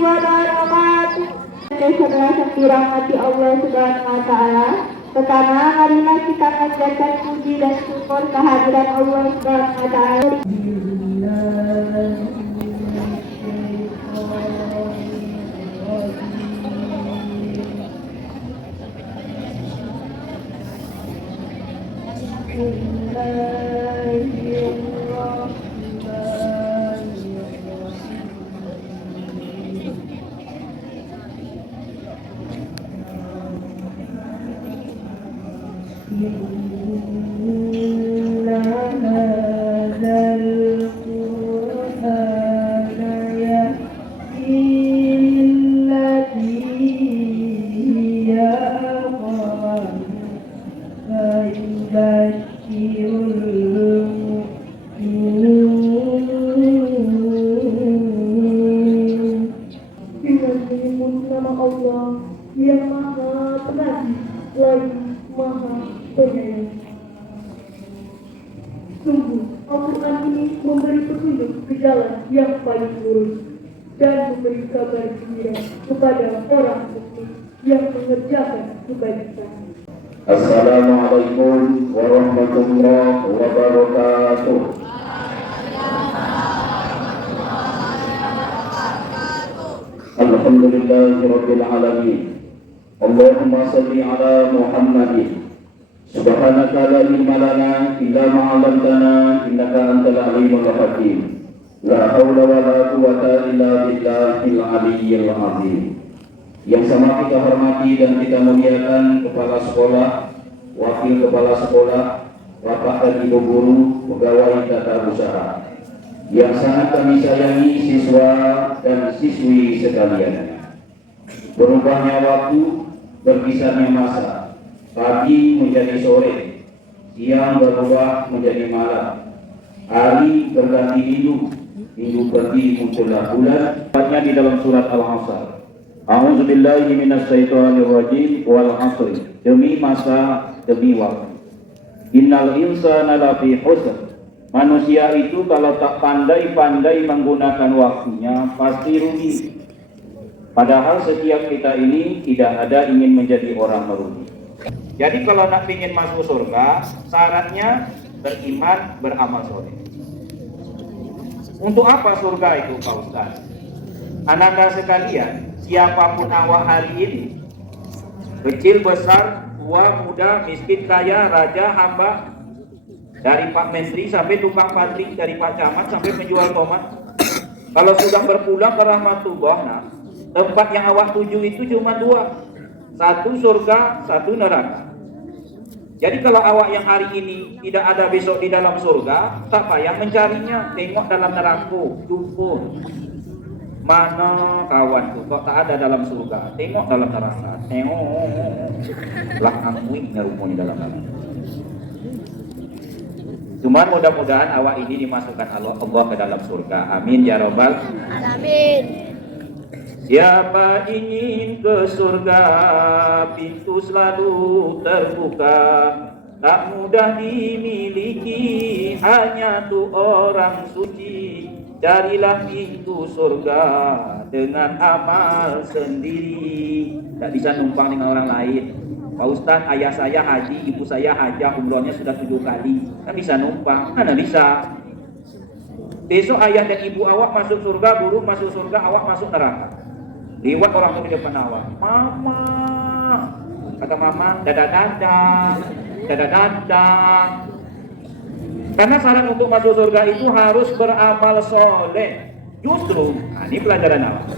wabarakatuh. Setelah dirahmati Allah Subhanahu wa Ta'ala, pertama marilah kita panjatkan puji dan syukur kehadiran Allah Subhanahu wa Ta'ala. Nama Allah yang Maha Pengasih lagi Maha Penyayang. Sungguh Al-Quran ini memberi petunjuk ke jalan yang paling lurus dan memberi kabar gembira kepada orang mukmin yang mengerjakan kebaikan. Assalamualaikum warahmatullahi wabarakatuh. Alhamdulillahirabbil alamin. Allahumma shalli ala Muhammadin. Subhanaka la ilma lana illa ma 'allamtana innaka antal alimul hakim. La haula wa la quwwata illa billahil aliyyil azim. Yang sama kita hormati dan kita muliakan kepala sekolah, wakil kepala sekolah, bapak dan ibu guru, pegawai tata usaha. Yang sangat kami sayangi siswa dan siswi sekalian. Berubahnya waktu, berpisahnya masa, pagi menjadi sore, siang berubah menjadi malam, hari berganti minggu, minggu pergi muncullah bulan. Tepatnya di dalam surat Al-Asr. A'udzubillahi minasyaitonirrajim wal 'asr. Demi masa, demi waktu. Innal insana lafi khusr. Manusia itu kalau tak pandai-pandai menggunakan waktunya pasti rugi. Padahal setiap kita ini tidak ada ingin menjadi orang merugi. Jadi kalau nak ingin masuk surga, syaratnya beriman, beramal soleh. Untuk apa surga itu, Pak Ustaz? Ananda sekalian, siapapun awak hari ini, kecil, besar, tua, muda, miskin, kaya, raja, hamba, dari Pak Menteri sampai tukang patrik, dari Pak Camat sampai penjual tomat. Kalau sudah berpulang ke rahmatullah, nah, tempat yang awak tuju itu cuma dua. Satu surga, satu neraka. Jadi kalau awak yang hari ini tidak ada besok di dalam surga, tak payah mencarinya. Tengok dalam neraka, jumpa. Mana kawan tuh, kok tak ada dalam surga? Tengok dalam neraka. Tengok. Belakang wingnya rupanya dalam neraka. Cuman mudah-mudahan awak ini dimasukkan Allah ke dalam surga. Amin ya rabbal alamin. Siapa ingin ke surga, pintu selalu terbuka. Tak mudah dimiliki, hanya tuh orang suci. Carilah pintu surga dengan amal sendiri. Tak bisa numpang dengan orang lain. Pak Ustaz, ayah saya haji, ibu saya hajah, umrohnya sudah 7 kali. Kan bisa numpang, mana bisa. Besok ayah dan ibu awak masuk surga, buruk masuk surga, awak masuk neraka. Lewat orang tua di depan awak. Mama, kata mama, dadah-dadah, dadah-dadah. Karena syarat untuk masuk surga itu harus beramal soleh. Justru, ini pelajaran awak.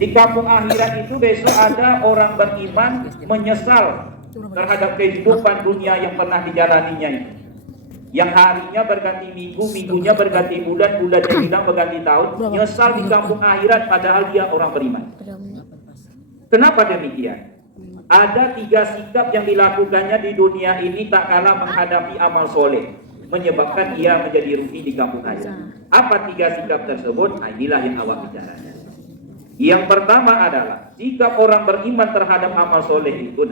Di kampung akhirat itu besok ada orang beriman menyesal terhadap kehidupan dunia yang pernah dijalaninya itu. Yang harinya berganti minggu, minggunya berganti bulan, bulannya hilang berganti tahun. Nyesal di kampung akhirat padahal dia orang beriman. Kenapa demikian? Ada 3 sikap yang dilakukannya di dunia ini tak kalah menghadapi amal soleh, menyebabkan ia menjadi rugi di kampung akhirat. Apa 3 sikap tersebut? Nah, inilah yang awak bicarakan. Yang pertama adalah sikap orang beriman terhadap amal soleh itu,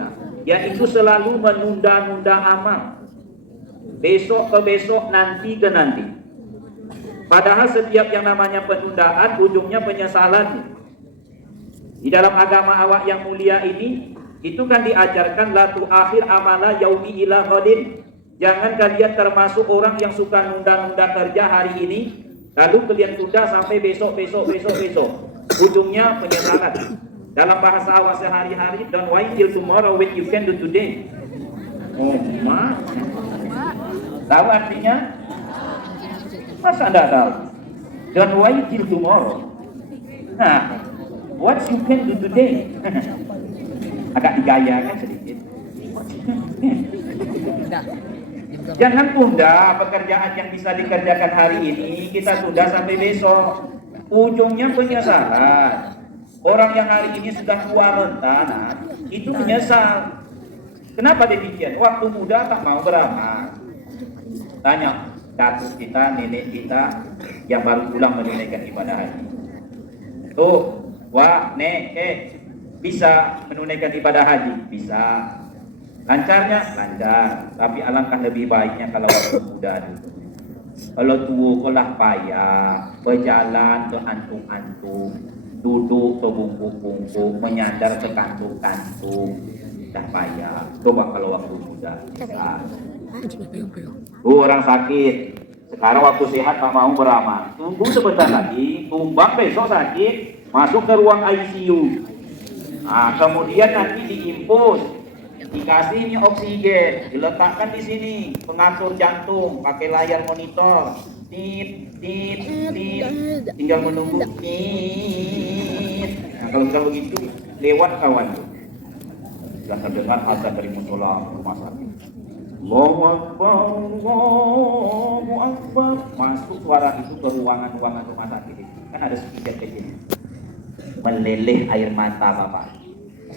yaitu selalu menunda-nunda amal. Besok ke besok, nanti ke nanti. Padahal setiap yang namanya penundaan ujungnya penyesalan. Di dalam agama awak yang mulia ini, itu kan diajarkan la tu'akhir amala yaumi ila ghadin. Jangan kalian termasuk orang yang suka nunda-nunda kerja hari ini, lalu kalian tunda sampai besok. Ujungnya penyesalan. Dalam bahasa awak sehari-hari, don't wait till tomorrow when you can do today. Oh, tahu artinya? Masa anda tahu? Don't wait till tomorrow. Nah, what you can do today? Agak digayakan sedikit. Jangan tunda pekerjaan yang bisa dikerjakan hari ini, kita tunda sampai besok. Ujungnya penyesalan. Orang yang hari ini sudah tua renta, itu menyesal. Kenapa demikian? Waktu muda tak mau beramal. Tanya datuk kita, nenek kita yang baru pulang menunaikan ibadah haji. Tuh, wah, nek, bisa menunaikan ibadah haji? Bisa. Lancarnya? Lancar. Tapi alangkah lebih baiknya kalau waktu muda dulu. Kalau tua kolah payah, berjalan ke antung-antung, duduk ke bungkuk-bungkuk, menyandar ke kantung-kantung, dah payah. Coba kalau waktu muda. Bisa. Orang sakit, sekarang waktu sehat tak mau beramal. Tunggu sebentar lagi, tumbang besok sakit, masuk ke ruang ICU. Nah, kemudian nanti diimpus, dikasih ini oksigen, diletakkan di sini, pengatur jantung, pakai layar monitor, tit, tinggal menunggu, Nah, kalau sudah begitu, lewat kawan. Sudah terdengar azan dari musola rumah sakit. Allahu Akbar, Allahu Akbar. Masuk suara itu ke ruangan-ruangan rumah sakit itu. Kan ada speaker kecil. Meleleh air mata bapak.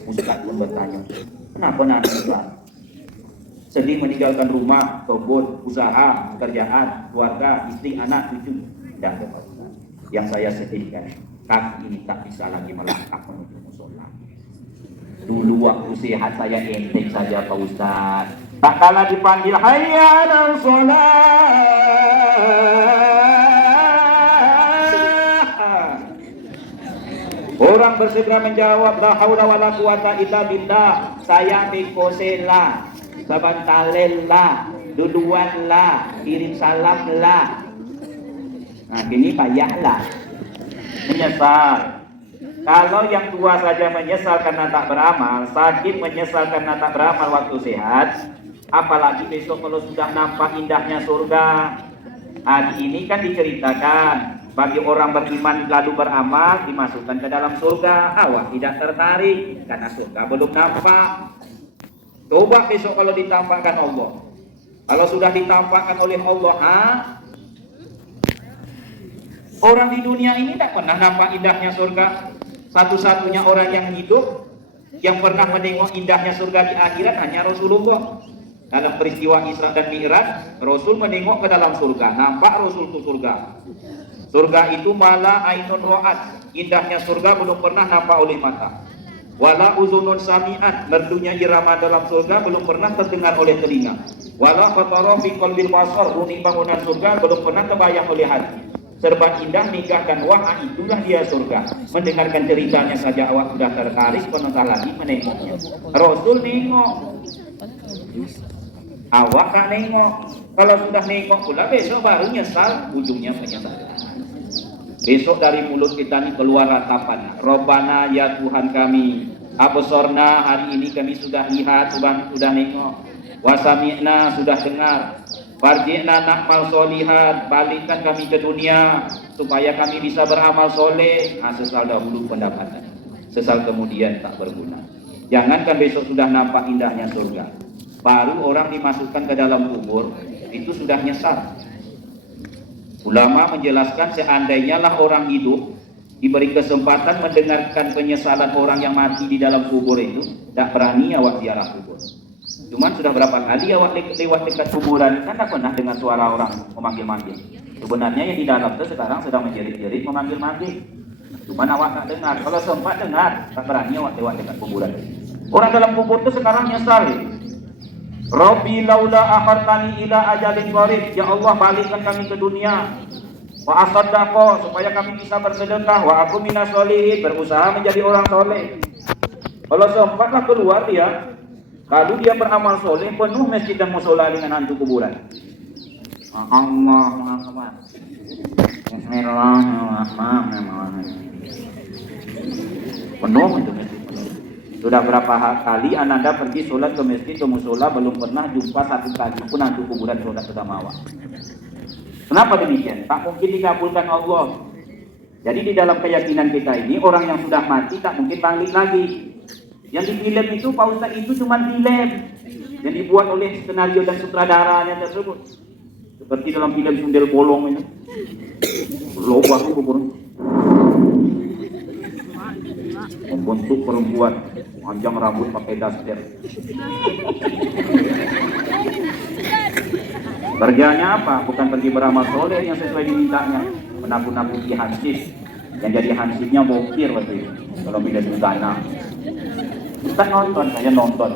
Ustaz pun bertanya, kenapa nak Ustaz? Sedih meninggalkan rumah, kebun, usaha, pekerjaan, keluarga, istri, anak, cucu. Dan yang saya sedihkan, kaki ini tak bisa lagi melangkah menuju musola. Dulu waktu sehat saya enteng saja Pak Ustaz. Tak kala dipanggil hayya 'alal shalah, orang bersegera menjawab la haula wala quwata illa billah. Saya mikosela, sabantalella, duduanlah, kirim salamlah. Nah, kini payahlah. Menyesal. Kalau yang tua saja menyesal karena tak beramal, sakit menyesal karena tak beramal waktu sehat, apalagi besok kalau sudah nampak indahnya surga. Hari ini kan diceritakan bagi orang beriman lalu beramal dimasukkan ke dalam surga. Awak tidak tertarik karena surga belum nampak. Coba besok kalau ditampakkan Allah. Kalau sudah ditampakkan oleh Allah, orang di dunia ini tak pernah nampak indahnya surga. Satu-satunya orang yang hidup yang pernah menengok indahnya surga di akhirat hanya Rasulullah. Dalam peristiwa Isra dan Mi'raj, Rasul menengok ke dalam surga, nampak Rasul ke surga. Surga itu mala ainun ro'at, indahnya surga belum pernah nampak oleh mata. Wala uzunun sami'at, merdunya irama dalam surga belum pernah terdengar oleh telinga. Wala khatara fi qalbil basar, runi bangunan surga belum pernah terbayang oleh hati. Serba indah, megah dan wah, itulah dia surga. Mendengarkan ceritanya saja awak sudah tertarik, penonton lagi menengoknya. Rasul nengok, awak tak nengok. Kalau sudah nengok pula besok baru nyesal, ujungnya penyesalan. Besok dari mulut kita ini keluar ratapan, Robbana ya Tuhan kami, absorna, hari ini kami sudah lihat, sudah nengok. Wasami'na, sudah dengar. Farji'na na'mal solihat, balikkan kami ke dunia supaya kami bisa beramal soleh. Sesal dahulu pendapatan, sesal kemudian tak berguna. Jangankan besok sudah nampak indahnya surga, baru orang dimasukkan ke dalam kubur itu sudah nyesal. Ulama menjelaskan seandainya lah orang hidup diberi kesempatan mendengarkan penyesalan orang yang mati di dalam kubur itu, tak berani awak ziarah kubur. Cuman sudah berapa kali awak lewat dekat kuburan, kan tak pernah dengar suara orang memanggil-manggil. Sebenarnya yang di dalam itu sekarang sedang menjerit-jerit memanggil-manggil. Cuman awak tak dengar. Kalau sempat dengar, tak berani awak lewat dekat kuburan. Orang dalam kubur itu sekarang nyesal. Rabbi laula akhartani ila ajalin qarib, ya Allah balikkan kami ke dunia Wa asaddaqo, supaya kami bisa bersedekah. Wa aku minas sholihin, berusaha menjadi orang soleh. Kalau sempatlah keluar dia, lalu dia beramal soleh, penuh masjid dan musola dengan hantu kuburan. Allahu Akbar. Bismillahirrahmanirrahim. Penuh itu masjid. Sudah berapa kali Ananda pergi sholat ke masjid ke musola, belum pernah jumpa satu kali pun hantu kuburan sholat sudah mawa. Kenapa demikian? Tak mungkin dikabulkan Allah. Jadi di dalam keyakinan kita ini, orang yang sudah mati tak mungkin bangkit lagi. Yang di film itu, Pak Ustadz, itu cuma film yang dibuat oleh skenario dan sutradaranya tersebut. Seperti dalam film Sundel Bolong ini. Lobak kubur. Membentuk perempuan, panjang rambut pakai daster. Kerjanya apa? Bukan pergi beramal soleh yang sesuai dimintanya, menakut-nakuti hansip. Yang jadi hansipnya bokir waktu itu. Kalau bila dana. Kita nonton, saya nonton.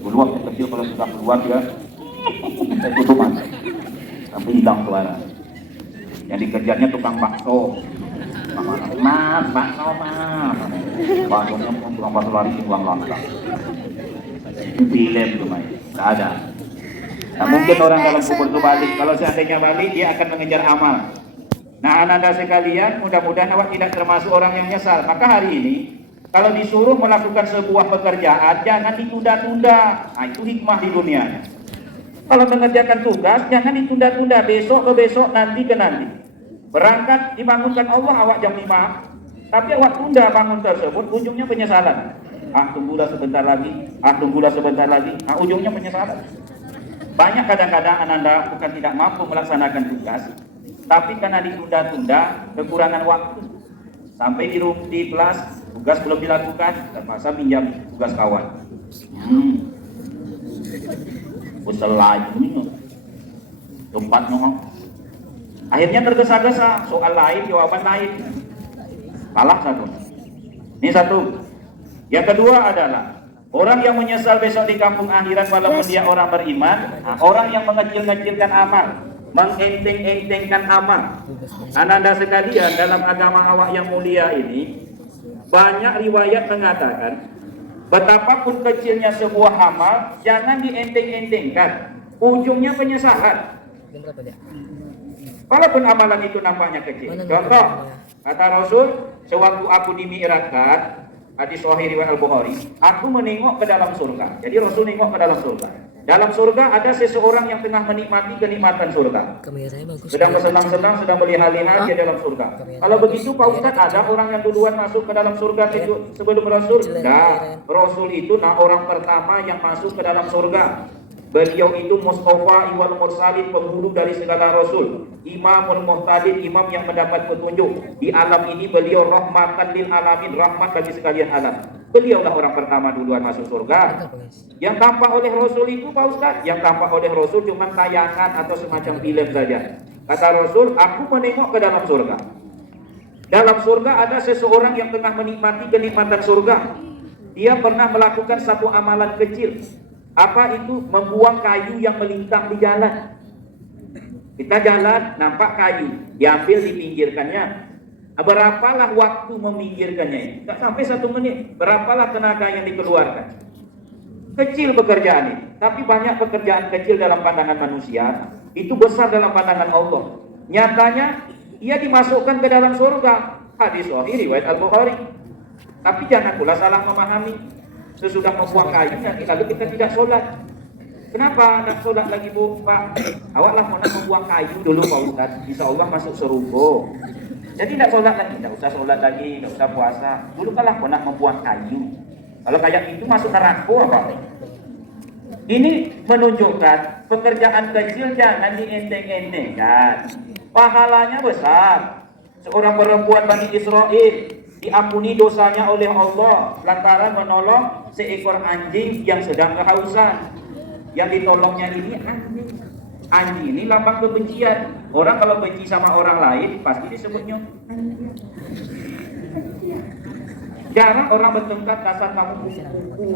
Dulu waktu kecil kalau sudah keluar dia, saya tutup mata sampai hilang suara. Yang dikerjanya tukang bakso. Mas, bakso mas. Baksonya pun tukang bakso lari uang langka. Film tuh main, nggak ada. Nah, mungkin orang dalam kubur itu balik. Kalau seandainya balik, dia akan mengejar amal. Nah, Ananda sekalian, mudah-mudahan awak tidak termasuk orang yang nyesal. Maka hari ini, kalau disuruh melakukan sebuah pekerjaan, jangan ditunda-tunda. Nah, itu hikmah di dunia. Kalau mengerjakan tugas, jangan ditunda-tunda. Besok ke besok, nanti ke nanti. Berangkat, dibangunkan Allah, awak jam 5. Tapi awak tunda bangun tersebut, ujungnya penyesalan. Tunggulah sebentar lagi. Tunggulah sebentar lagi. Ujungnya penyesalan. Banyak kadang-kadang Ananda bukan tidak mampu melaksanakan tugas, tapi karena ditunda-tunda, kekurangan waktu. Sampai di kelas, tugas belum dilakukan, terpaksa pinjam tugas kawan. Usah lagi, tempat ngomong. Akhirnya tergesa-gesa, soal lain, jawaban lain. Kalah satu. Ini satu. Yang kedua adalah orang yang menyesal besok di kampung akhirat walaupun dia orang beriman. Orang yang mengecil-ngecilkan amal, mengenteng-entengkan amal. Ananda sekalian, dalam agama awak yang mulia ini, banyak riwayat mengatakan betapapun kecilnya sebuah amal, jangan dienteng-entengkan. Ujungnya penyesalan. Walaupun amalan itu nampaknya kecil. Contoh, kata Rasul, sewaktu aku dimi'rajkan, hadis sahih riwayat Al-Bukhari, aku menengok ke dalam surga. Jadi Rasul nengok ke dalam surga. Dalam surga ada seseorang yang tengah menikmati kenikmatan surga. Sedang bersenang-senang, sedang melihat-lihat dia dalam surga. Kalau begitu Pak Ustadz, ada orang yang duluan masuk ke dalam surga sebelum Rasul? Nah, Rasul itu orang pertama yang masuk ke dalam surga. Beliau itu Mustafa iwal mursalin, penghulu dari segala rasul, imamul muhtadin, imam yang mendapat petunjuk. Di alam ini beliau rahmatan lil alamin, rahmat bagi sekalian alam. Beliaulah orang pertama duluan masuk surga. Yang tampak oleh Rasul itu Pak Ustaz, yang tampak oleh Rasul cuma tayangan atau semacam film saja. Kata Rasul, aku menengok ke dalam surga. Dalam surga ada seseorang yang tengah menikmati kenikmatan surga. Dia pernah melakukan satu amalan kecil. Apa itu? Membuang kayu yang melintang di jalan. Kita jalan, nampak kayu, diambil, dipinggirkannya. Berapalah waktu meminggirkannya? Tak sampai 1 menit. Berapalah tenaga yang dikeluarkan? Kecil pekerjaan ini, tapi banyak pekerjaan kecil dalam pandangan manusia, itu besar dalam pandangan Allah. Nyatanya, ia dimasukkan ke dalam surga. Hadis sahih riwayat Al-Bukhari. Tapi jangan pula salah memahami. Sesudah membuang kayu, lalu kita tidak sholat. Kenapa nak sholat lagi Bu? Pak, awaklah mau membuang kayu dulu Pak Ustaz. Insya Allah masuk surga. Jadi tidak sholat lagi, tidak usah sholat lagi, tidak usah puasa. Dulu kalah pernah membuang kayu. Kalau kayak itu masuk neraka apa? Ini menunjukkan pekerjaan kecil jangan dienteng-entengkan. Pahalanya besar. Seorang perempuan Bani Israel diampuni dosanya oleh Allah lantaran menolong seekor anjing yang sedang kehausan. Yang ditolongnya ini anjing. Anjing ini lambang kebencian. Orang kalau benci sama orang lain pasti disebutnya anjing. Jarang orang bertengkar kasar kamu kuku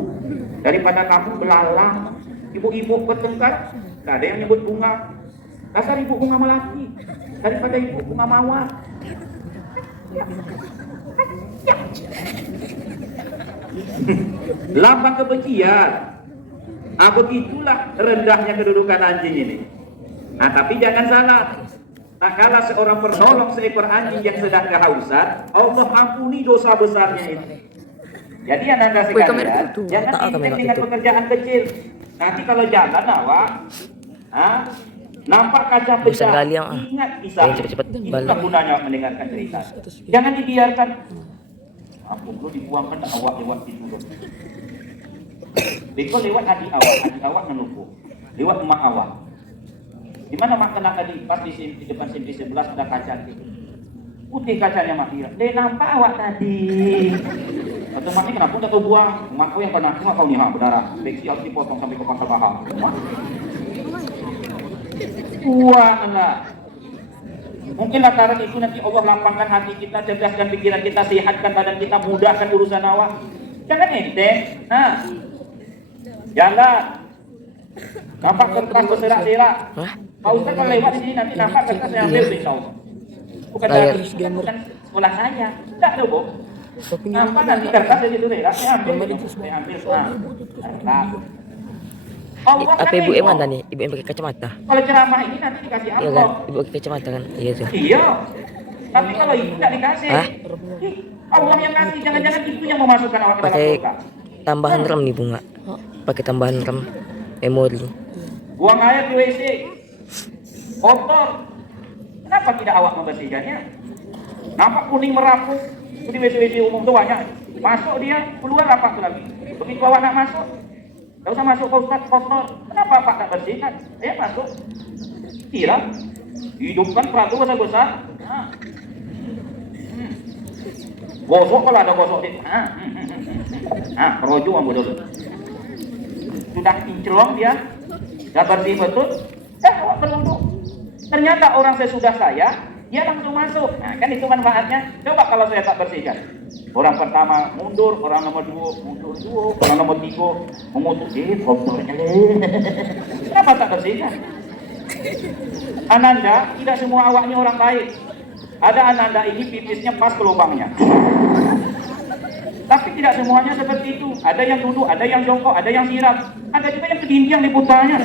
daripada kamu belalang. Ibu-ibu bertengkar, gak ada yang nyebut bunga. Asal ibu bunga melati daripada ibu bunga mawar. Lambang kebencian. Begitulah rendahnya kedudukan anjing ini. Tapi jangan salah. Tak kala seorang menolong seekor anjing yang sedang kehausan, Allah ampuni dosa besarnya itu. Jadi Anda sekalian, jangan intens dengan pekerjaan kecil. Nanti kalau jalan awak, nampak kaca pecah, ingat kisah. Itulah gunanya mendengarkan cerita. Jangan dibiarkan. Aku perlu dibuangkan awak lewat situ. Beko lewat adik awak menunggu. Lewat emak awak. Di mana mak kena tadi? Pas di depan simpis 11 ada kaca gitu. Putih kacanya mak dia. Dia nampak awak tadi. Atau mak ini kenapa tak tahu buang? Mak kau yang pernah cuma kau nih berdarah. Beksi harus dipotong sampai ke pangkal bahang. Buanglah. Mungkin lantaran itu nanti Allah lapangkan hati kita, cerdaskan pikiran kita, sehatkan badan kita, mudahkan urusan awak. Jangan enteng. Jalan. Nampak kertas berserak-serak. Pak Ustaz kalau lewat di sini nanti nampak kertas yang ambil insyaAllah. Bukan dari sekolah saya. Tidak ada, Bu. Nampak nanti kertas dari itu serak, saya ambil. Apa ibu yang mana nih? Ibu yang pakai kacamata? Kalau ceramah ini nanti dikasih Iya amplop. kan? Ibu pakai kacamata kan? Iya tuh. Iya. Tapi kalau itu tidak dikasih. Allah yang kasih, jangan-jangan itu yang memasukkan awak ke dalam Pakai surga. tambahan RAM nih bunga. Pakai tambahan RAM memori. Buang air di WC. Kotor. Kenapa tidak awak membersihkannya? Nampak kuning merapuh. Di WC-WC umum itu banyak. Masuk dia, keluar apa tuh lagi. Begitu awak nak masuk, tak usah masuk ke Ustaz kotor. Kenapa Pak tak bersihkan? Saya masuk. Tidak. Hidupkan peraturan besar. Gosok kalau ada gosok di. Kerojo ambo dulu. Sudah kinclong dia. Dah bersih betul. Awak berwudu. Ternyata orang sesudah saya, dia langsung masuk. Kan itu manfaatnya. Coba kalau saya tak bersihkan. Orang pertama mundur, orang nomor 2 mundur 2, orang nomor 3 mengutuk kotornya. Kenapa tak bersihkan? Ananda, tidak semua awaknya orang baik. Ada ananda ini pipisnya pas ke lubangnya. Tapi tidak semuanya seperti itu. Ada yang duduk, ada yang jongkok, ada yang siram. Ada juga yang kedindiang di putanya.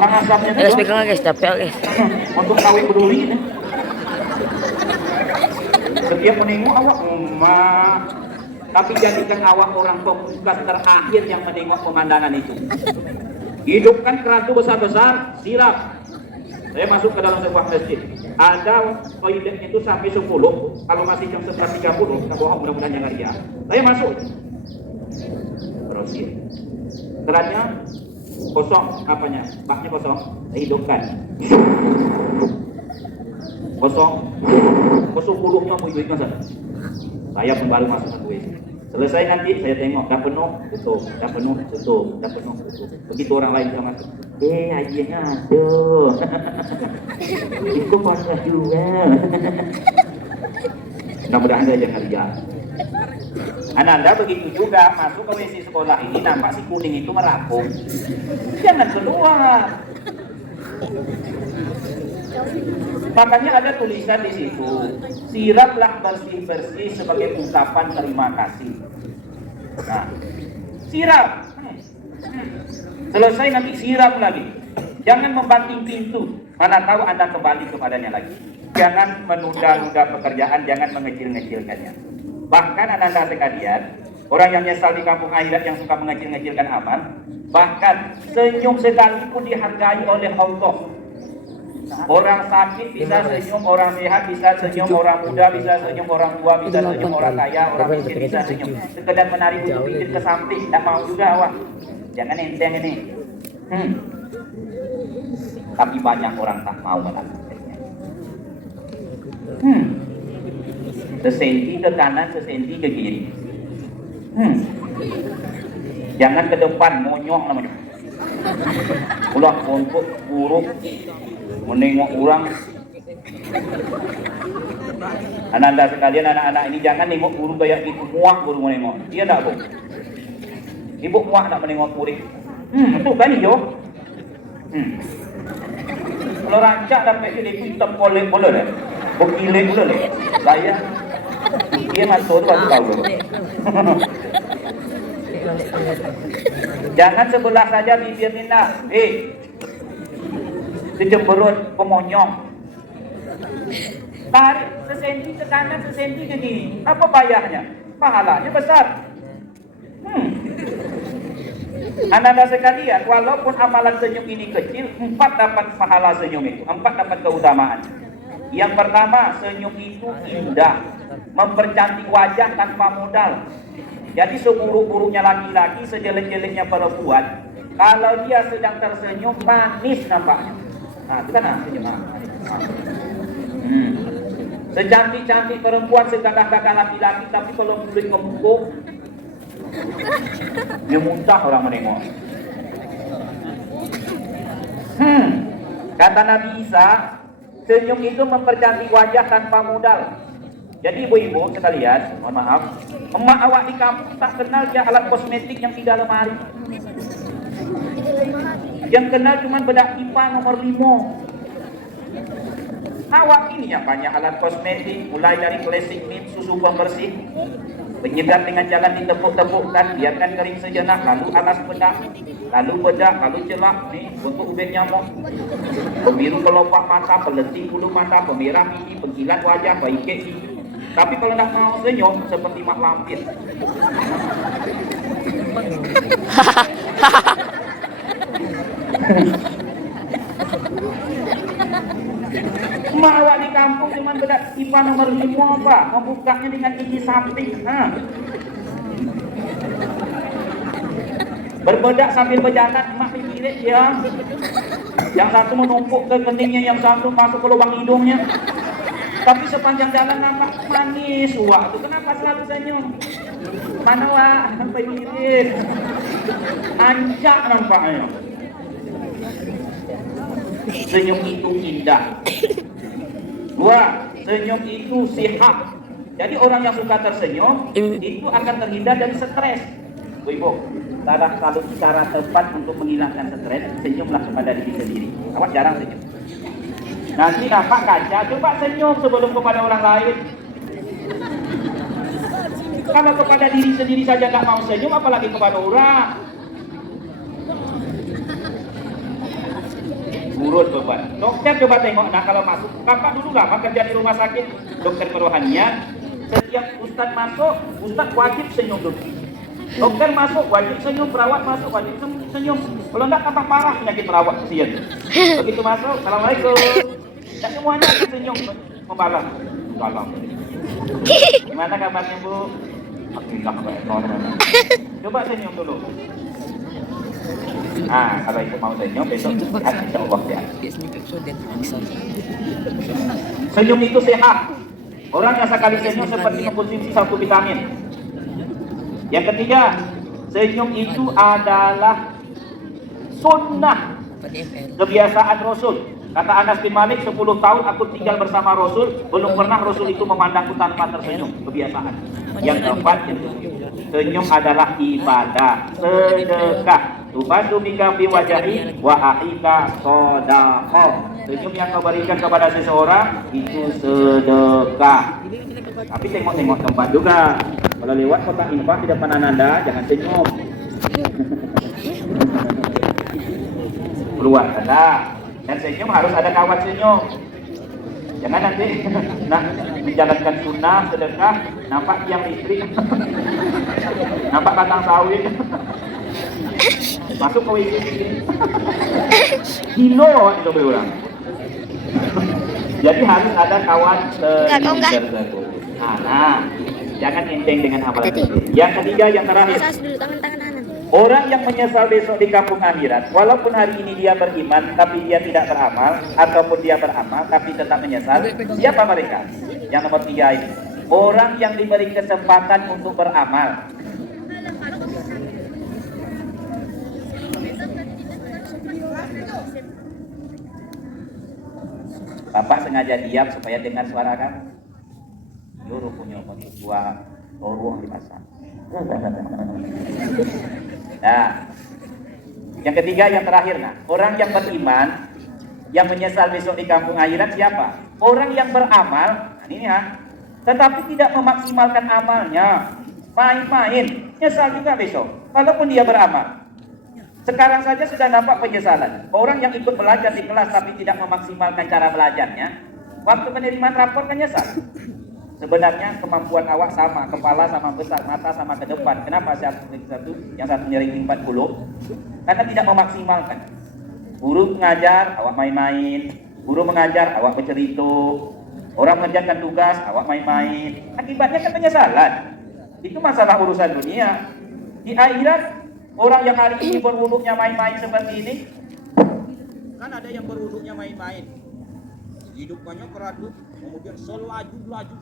Orang asapnya itu. Pegang guys, capek guys. Untuk kawin peduli. Setiap menengok awak, tapi jadikan awak orang pembuka terakhir yang menengok pemandangan itu. Hidupkan kerantu besar-besar, siram. Saya masuk ke dalam sebuah masjid. Ada toiletnya itu sampai 10. Kalau masih jam 11.30, kita bohong mudah-mudahan jangan dia. Saya masuk. Berusir. Kerannya kosong, apanya? Baknya kosong. Saya hidupkan. Kosong. Kosong puluhnya mau ibu sana. Saya kembali masuk ke WC. Selesai nanti saya tengok, dah penuh, tutup, dah penuh, tutup, dah penuh, tutup. Begitu orang lain bisa masuk. Ajinya aduh. Itu pasrah juga. Mudah-mudahan saya jangan lihat. Ananda begitu juga masuk ke WC sekolah ini nampak si kuning itu merapuh. Jangan keluar. Makanya ada tulisan di situ, siramlah bersih-bersih sebagai ungkapan terima kasih. Nah, siram. Selesai nanti siram lagi. Jangan membanting pintu. Mana tahu Anda kembali kepadanya lagi. Jangan menunda-nunda pekerjaan, jangan mengecil-ngecilkannya. Bahkan Anda sekalian, orang yang nyesal di kampung akhirat yang suka mengecil-ngecilkan amal, bahkan senyum sekalipun dihargai oleh Allah. Orang sakit bisa senyum, orang sehat bisa senyum, orang muda bisa senyum, orang tua bisa senyum, orang kaya, orang miskin bisa senyum. Sekedar menarik ujung bibir ke samping, tak mau juga awak. Jangan enteng ini. Tapi banyak orang tak mau melakukannya. Sesenti ke kanan, sesenti ke kiri. Jangan ke depan, monyong namanya. Ulah untuk buruk menengok orang. Ananda sekalian, anak-anak ini jangan nengok guru kayak gitu, muak guru menengok. Iya tak, Bu? Ibu muak nak menengok murid. Itu kan hijau. Kalau rancak dapat jadi hitam boleh deh. Berkiling boleh deh. Saya dia masuk baru tahu dulu. Jangan sebelah saja bibir Nina. Kecemberut pemonyong. Tarik sesenti ke kanan, sesenti ke kiri. Apa payahnya? Pahalanya besar. Anda sekalian, walaupun amalan senyum ini kecil, 4 dapat pahala senyum itu, 4 dapat keutamaan. Yang pertama, senyum itu indah, mempercantik wajah tanpa modal. Jadi seburuk-buruknya laki-laki, sejelek-jeleknya perempuan, kalau dia sedang tersenyum, manis nampaknya. Nah, itu kan senyum. Secantik-cantik perempuan, segagah-gagah laki-laki, tapi kalau mulut membungkuk, dia muntah orang menengok. Kata Nabi Isa, senyum itu mempercantik wajah tanpa modal. Jadi ibu-ibu sekalian, mohon maaf, emak awak di kampung tak kenal dia alat kosmetik yang di dalam lemari. Yang kenal cuma bedak pipa nomor 5. Awak ini yang banyak alat kosmetik, mulai dari classic mint, susu pembersih, penyegar dengan jalan ditepuk-tepukkan, biarkan kering sejenak, lalu alas bedak, lalu celak, nih untuk ubin nyamuk, pembiru kelopak mata, pelenting bulu mata, pemerah pipi, pengkilat wajah, paiket gigi. Tapi kalau nak mau senyum seperti mak lampir. Mak awak di kampung cuma bedak pipa nomor 5 Pak, membukanya dengan gigi samping. Berbedak sambil berjalan, mak pikirin dia. Yang satu menumpuk ke keningnya, yang satu masuk ke lubang hidungnya. Tapi sepanjang jalan nampak manis, wah itu kenapa selalu senyum? Mana wak, sampai pikirin. Ancak nampaknya. Senyum itu indah. 2. Senyum itu sehat. Jadi orang yang suka tersenyum itu akan terhindar dari stres. Ibu, kalau cara tepat untuk menghilangkan stres, senyumlah kepada diri sendiri. Awak jarang senyum. Nanti nampak kaca, coba senyum sebelum kepada orang lain. Kalau kepada diri sendiri saja nggak mau senyum, apalagi kepada orang. Urut beban. Dokter coba tengok, nah kalau masuk, Bapak dulu lama kerja di rumah sakit, dokter kerohanian, setiap ustaz masuk, ustaz wajib senyum dulu. Dokter masuk, wajib senyum, perawat masuk, wajib senyum. Kalau enggak tambah parah penyakit perawat kesian. Begitu masuk, Assalamualaikum. Dan semuanya akan senyum, membalas. Salam. Gimana kabarnya Bu? Alhamdulillah. Coba senyum dulu. Kalau itu mau senyum, besok insya Allah ya. Senyum itu sehat. Orang yang sekali senyum seperti mengkonsumsi satu vitamin. Yang ketiga, senyum itu adalah sunnah, kebiasaan Rasul. Kata Anas bin Malik, 10 tahun aku tinggal bersama Rasul, belum pernah Rasul itu memandangku tanpa tersenyum. Kebiasaan. Yang keempat, senyum adalah ibadah, sedekah. Tubantu bika fi wajahi wa aika shadaqah. Senyum yang kau berikan kepada seseorang itu sedekah. Tapi tengok-tengok tempat juga. Kalau lewat kotak infak di depan Ananda, jangan senyum. Keluar ada. Dan senyum harus ada kawan senyum. Jangan nanti menjalankan sunnah sedekah, nampak tiang listrik, nampak batang sawit. Masuk ke WC kilo itu orang. Jadi harus ada kawan tersebut. Jangan enteng dengan amalan. Yang ketiga, yang terakhir, orang yang menyesal besok di kampung akhirat, walaupun hari ini dia beriman tapi dia tidak beramal, ataupun dia beramal tapi tetap menyesal. Siapa mereka? Yang nomor 3 ini, orang yang diberi kesempatan untuk beramal. Bapak sengaja diam supaya dengar suara kamu. Nyuruh punya dua ruang dipasang. Nah, yang ketiga, yang terakhir, orang yang beriman Yang menyesal besok di kampung akhirat siapa? Orang yang beramal, nah ini ya, tetapi tidak memaksimalkan amalnya, main-main, nyesal juga besok. Walaupun dia beramal. Sekarang saja sudah nampak penyesalan. Orang yang ikut belajar di kelas tapi tidak memaksimalkan cara belajarnya, waktu penerimaan rapor kan nyesal. Sebenarnya kemampuan awak sama, kepala sama besar, mata sama ke depan. Kenapa satu yang satunya ranking 40? Karena tidak memaksimalkan. Guru mengajar, awak main-main. Guru mengajar, awak bercerita. Orang mengerjakan tugas, awak main-main. Akibatnya kan penyesalan. Itu masalah urusan dunia. Di akhirat, orang yang hari ini berwuduknya main-main seperti ini, kan ada yang berwuduknya main-main. Hidupannya keraduk, kemudian selaju-laju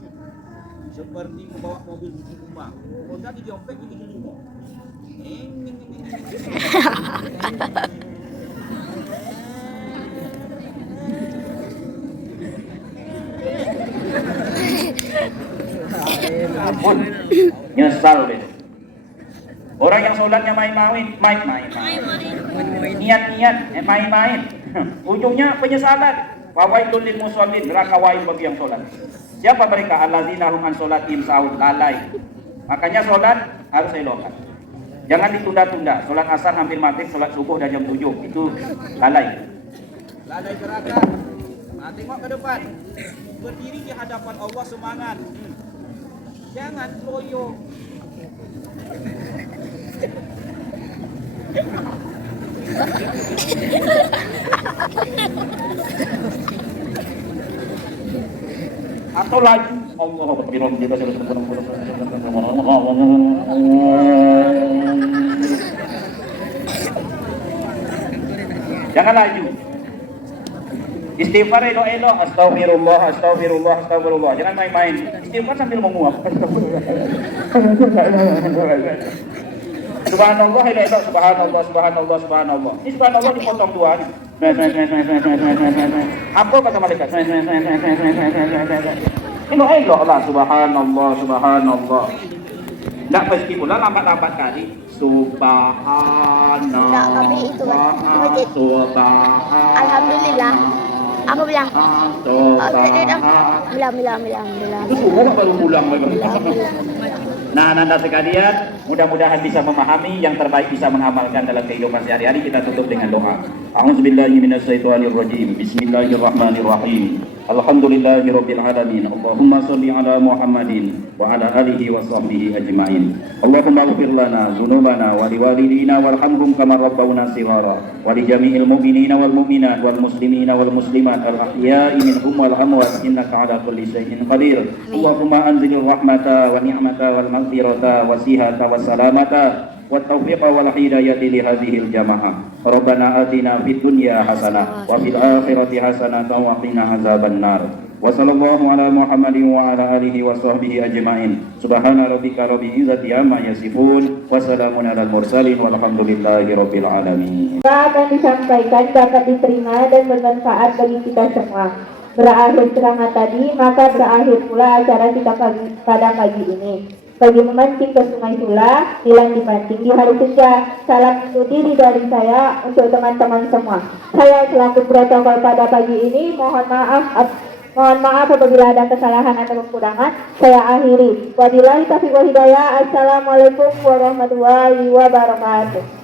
seperti membawa mobil di rumah. Kemudian di dompet ini limo. Ampun, nyesal deh. Orang yang sholatnya main-main, niat-niat, main-main, ujungnya penyesalan. Wawailul lil musallin, neraka wail bagi yang sholat. Siapa mereka? Alladzina hum an sholatim sahun, lalai. Makanya sholat harus elokkan. Jangan ditunda-tunda. Sholat asar hampir maghrib, sholat subuh dan jam 7 itu lalai. Lalai gerakan. Nah, tengok ke depan. Berdiri di hadapan Allah semangat. Jangan loyo. Atau laju Allah jangan laju. Istighfar elok-elok, astagfirullah, astagfirullah, astagfirullah. Jangan main-main. Istighfar sambil menguap. Subhanallah, elok-elok, subhanallah, subhanallah, subhanallah. Ini subhanallah dipotong dua. Apa kata malaikat? Elok-elok lah, subhanallah, subhanallah. Tidak mesti pula lambat-lambat kali. Subhanallah, subhanallah. Alhamdulillah. Aku bilang. Bilang. Itu semua baru pulang. Nah, anda sekalian, mudah-mudahan bisa memahami, yang terbaik bisa mengamalkan dalam kehidupan sehari-hari. Kita tutup dengan doa. A'udzubillahi minasyaitonirrajim. Bismillahirrahmanirrahim. Alhamdulillahirabbil alamin. Allahumma shalli ala Muhammadin wa ala alihi wa sahbihi ajmain. Allahumma ighfir lana dzunubana wa liwalidina warhamhum kama rabbawna shighara wa li jami'il mu'minina wal mu'minat wal muslimina wal muslimat al ahya'i minhum wal amwat innaka ala kulli syai'in qadir. Allahumma anzilur rahmata wa ni'mata wal maghfirata wa sihata wa salamata wa taufiqa wal hidayati li hadhil jamaah. Rabbana atina fid dunya hasanah wa fil akhirati hasanah wa qina azabannar. Wa sallallahu ala Muhammadin wa ala alihi wa sahbihi ajmain. Subhana rabbika rabbil izzati amma yasifun wa salamun alal mursalin walhamdulillahi rabbil alamin. Akan disampaikan dapat diterima dan bermanfaat bagi kita semua. Berakhir ceramah tadi, maka berakhir pula acara kita pada pagi ini. Bagi memancing ke Sungai Sula, hilang dipancing di hari senja. Salam undur diri dari saya untuk teman-teman semua. Saya selaku protokol pada pagi ini, mohon maaf apabila ada kesalahan atau kekurangan. Saya akhiri. Wabillahi taufiq wal hidayah. Assalamualaikum warahmatullahi wabarakatuh.